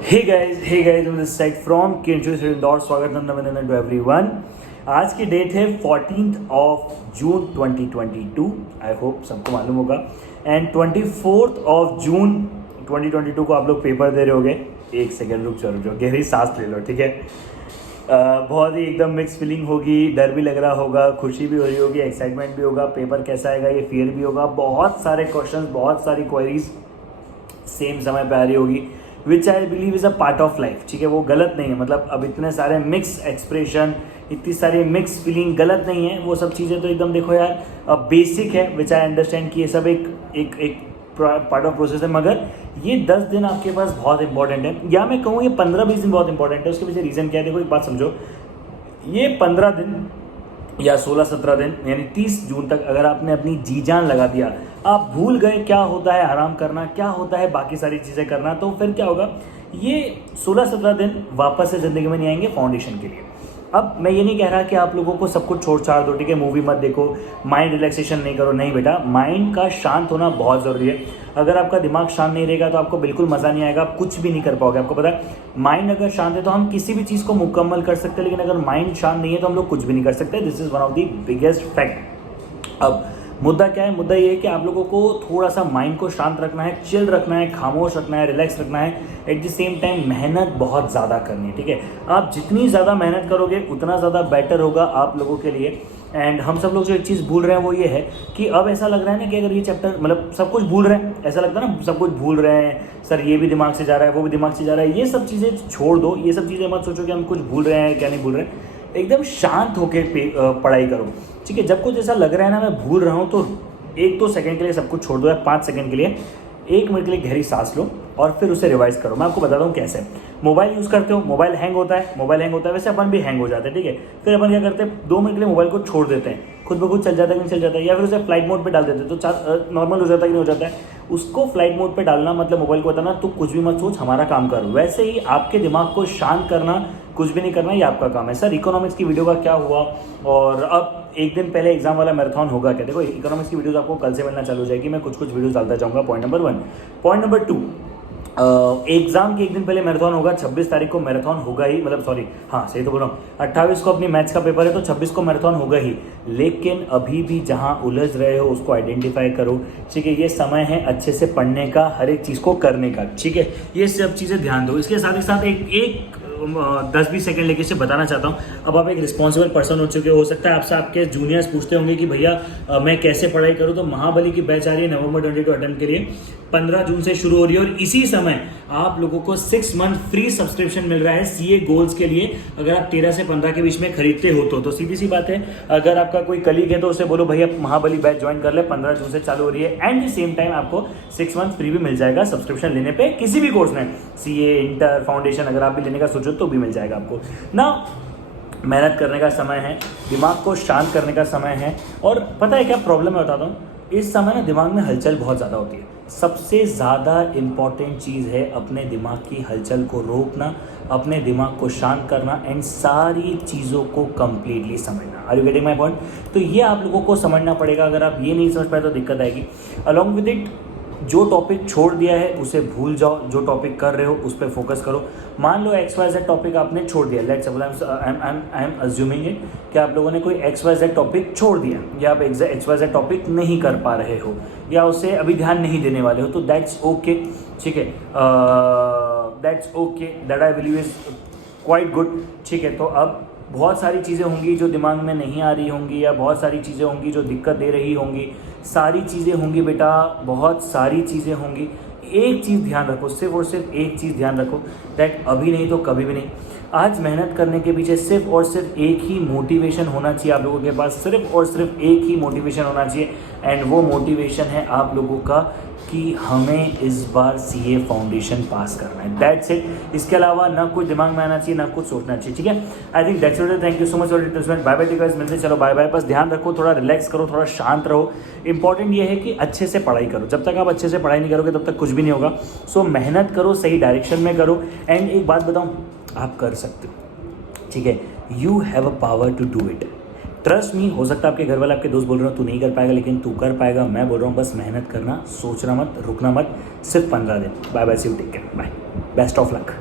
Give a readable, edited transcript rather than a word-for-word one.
Hey guys this side from केंचुस इंदौर। स्वागत नंदन टू एवरीवन। आज की डेट है 14th of June 2022। I hope सबको मालूम होगा। एंड 24th ऑफ जून 2022 को आप लोग पेपर दे रहे होगे। एक सेकेंड रुक जाओ, गहरी सांस ले लो, ठीक है। बहुत ही एकदम मिक्स फीलिंग होगी, डर भी लग रहा होगा, खुशी भी हो रही होगी, एक्साइटमेंट भी होगा, पेपर कैसा आएगा ये फियर भी होगा, बहुत सारे क्वेश्चंस, बहुत सारी क्वेरीज सेम समय पे आ रही होगी, which I believe is a part of life. ठीक है, वो गलत नहीं है। मतलब अब इतने सारे मिक्स एक्सप्रेशन, इतनी सारी मिक्स फीलिंग गलत नहीं है। वो सब चीज़ें तो एकदम देखो यार बेसिक है, विच आई अंडरस्टैंड कि ये सब एक पार्ट ऑफ प्रोसेस है। मगर ये 10 दिन आपके पास बहुत इंपॉर्टेंट है, या मैं कहूँ ये 15-20 दिन बहुत इंपॉर्टेंट है। उसके पीछे रीज़न क्या है, देखो एक बात समझो। ये 15 दिन या 16-17 दिन यानी 30 जून तक अगर आपने अपनी जी जान लगा दिया, आप भूल गए क्या होता है आराम करना, क्या होता है बाकी सारी चीज़ें करना, तो फिर क्या होगा, ये 16-17 दिन वापस से ज़िंदगी में नहीं आएंगे फाउंडेशन के लिए। अब मैं ये नहीं कह रहा कि आप लोगों को सब कुछ छोड़ छाड़ दो, ठीक है, मूवी मत देखो, माइंड रिलैक्सेशन नहीं करो, नहीं बेटा, माइंड का शांत होना बहुत ज़रूरी है। अगर आपका दिमाग शांत नहीं रहेगा तो आपको बिल्कुल मज़ा नहीं आएगा, आप कुछ भी नहीं कर पाओगे। आपको पता है, माइंड अगर शांत है तो हम किसी भी चीज़ को मुकम्मल कर सकते हैं, लेकिन अगर माइंड शांत नहीं है तो हम लोग कुछ भी नहीं कर सकते। This is one of the biggest fact. अब मुद्दा क्या है, मुद्दा ये है कि आप लोगों को थोड़ा सा माइंड को शांत रखना है, चिल रखना है, खामोश रखना है, रिलैक्स रखना है। एट द सेम टाइम मेहनत बहुत ज़्यादा करनी है, ठीक है। आप जितनी ज़्यादा मेहनत करोगे उतना ज़्यादा बेटर होगा आप लोगों के लिए। एंड हम सब लोग जो एक चीज़ भूल रहे हैं वो ये है कि अब ऐसा लग रहा है ना कि अगर ये चैप्टर, मतलब सब कुछ भूल रहे हैं, ऐसा लगता है ना सब कुछ भूल रहे हैं, सर ये भी दिमाग से जा रहा है, वो भी दिमाग से जा रहा है। ये सब चीज़ें छोड़ दो, ये सब चीज़ें मत सोचो कि हम कुछ भूल रहे हैं क्या नहीं भूल रहे हैं। एकदम शांत होकर पढ़ाई करो, ठीक है। जब कुछ ऐसा लग रहा है ना मैं भूल रहा हूँ, तो 1-2 सेकंड के लिए सब कुछ छोड़ दो, या 5 सेकंड के लिए 1 मिनट के लिए गहरी सांस लो और फिर उसे रिवाइज करो। मैं आपको बताता हूँ कैसे। मोबाइल यूज़ करते हो, मोबाइल हैंग होता है, वैसे अपन भी हैंग हो जाते हैं, ठीक है। फिर अपन क्या करते हैं, 2 मिनट के लिए मोबाइल को छोड़ देते हैं, खुद ब खुद चल जाता है कि नहीं चल जाता है, या फिर उसे फ्लाइट मोड पे डाल देते हैं, तो नॉर्मल हो जाता है कि नहीं हो जाता है। उसको फ्लाइट मोड पे डालना मतलब मोबाइल को बताना तो कुछ भी मत सोच, हमारा काम कर। वैसे ही आपके दिमाग को शांत करना, कुछ भी नहीं करना, ये आपका काम है। सर इकोनॉमिक्स की वीडियो का क्या हुआ, और अब एक दिन पहले एग्जाम वाला मैराथन होगा क्या? देखो इकोनॉमिक्स की वीडियोस आपको कल से मिलना चालू हो जाएगी, मैं कुछ वीडियोस डालता जाऊँगा। Point number 1। Point number 2, exam के एक दिन पहले मैराथन होगा। 26 तारीख को मैराथन होगा ही, मतलब सॉरी, हाँ सही तो बोल रहा हूँ, 28 को अपनी मैथ्स का पेपर है तो 26 को मैराथन होगा ही। लेकिन अभी भी जहाँ उलझ रहे हो उसको आइडेंटिफाई करो, ठीक है। ये समय है अच्छे से पढ़ने का, हर एक चीज़ को करने का, ठीक है। ये सब चीज़ें ध्यान दो। इसके साथ ही साथ एक 10-20 सेकंड लेके इसे बताना चाहता हूँ। अब आप एक रिस्पॉन्सिबल पर्सन हो चुके हो सकता है आपसे आपके जूनियर्स पूछते होंगे कि भैया मैं कैसे पढ़ाई करूँ, तो महाबली की बैच आ रही है नवंबर 22 अटेम्प्ट के लिए, 15 जून से शुरू हो रही है। और इसी समय आप लोगों को 6 मंथ फ्री सब्सक्रिप्शन मिल रहा है सीए गोल्स के लिए, अगर आप 13 से 15 के बीच में खरीदते हो तो सीधी सी बात है, अगर आपका कोई कलीग है तो उसे बोलो भैया महाबली बैच ज्वाइन कर ले, 15 जून से चालू हो रही है। एंड द सेम टाइम आपको 6 मंथ फ्री भी मिल जाएगा सब्सक्रिप्शन लेने पे, किसी भी कोर्स में, सीए, इंटर, फाउंडेशन, अगर आप भी लेने का सोचो तो भी मिल जाएगा आपको ना। मेहनत करने का समय है, दिमाग को शांत करने का समय है। और पता है क्या प्रॉब्लम है, बताता हूँ। इस समय ना दिमाग में हलचल बहुत ज़्यादा होती है। सबसे ज़्यादा इम्पॉर्टेंट चीज़ है अपने दिमाग की हलचल को रोकना, अपने दिमाग को शांत करना, एंड सारी चीज़ों को कंप्लीटली समझना। Are you getting my point? तो ये आप लोगों को समझना पड़ेगा। अगर आप ये नहीं समझ पाए तो दिक्कत आएगी। अलॉन्ग विद इट, जो टॉपिक छोड़ दिया है उसे भूल जाओ, जो टॉपिक कर रहे हो उस पर फोकस करो। मान लो XYZ टॉपिक आपने छोड़ दिया, let's suppose I am assuming it कि आप लोगों ने कोई XYZ टॉपिक छोड़ दिया, या आप XYZ टॉपिक नहीं कर पा रहे हो, या उसे अभी ध्यान नहीं देने वाले हो, तो दैट्स ओके, ठीक है। That's okay, that I believe is quite good, ठीक है। तो अब बहुत सारी चीज़ें होंगी जो दिमाग में नहीं आ रही होंगी, या बहुत सारी चीज़ें होंगी जो दिक्कत दे रही होंगी, सारी चीज़ें होंगी बेटा, बहुत सारी चीज़ें होंगी। एक चीज़ ध्यान रखो, सिर्फ और सिर्फ एक चीज़ ध्यान रखो, दैट अभी नहीं तो कभी भी नहीं। आज मेहनत करने के पीछे सिर्फ और सिर्फ एक ही मोटिवेशन होना चाहिए आप लोगों के पास, सिर्फ और सिर्फ एक ही मोटिवेशन होना चाहिए, एंड वो मोटिवेशन है आप लोगों का कि हमें इस बार सीए फाउंडेशन पास करना है। That's it. इसके अलावा ना कुछ दिमाग में आना चाहिए, ना कुछ सोचना चाहिए, ठीक है। I think that's it. Thank you so much for it. Bye bye guys, मिलते चलो, बाय बाय। बस ध्यान रखो, थोड़ा रिलैक्स करो, थोड़ा शांत रहो। इंपॉर्टेंट ये है कि अच्छे से पढ़ाई करो। जब तक आप अच्छे से पढ़ाई नहीं करोगे तब तक कुछ भी नहीं होगा। सो मेहनत करो, सही डायरेक्शन में करो। एंड एक बात बताऊँ, आप कर सकते हो, ठीक है। You have a power to do it. Trust me, हो सकता है आपके घर वाले, आपके दोस्त बोल रहे हो तू नहीं कर पाएगा, लेकिन तू कर पाएगा। मैं बोल रहा हूँ बस मेहनत करना, सोचना मत, रुकना मत, सिर्फ 15 दिन। Bye bye, see you, take care, bye, best of luck.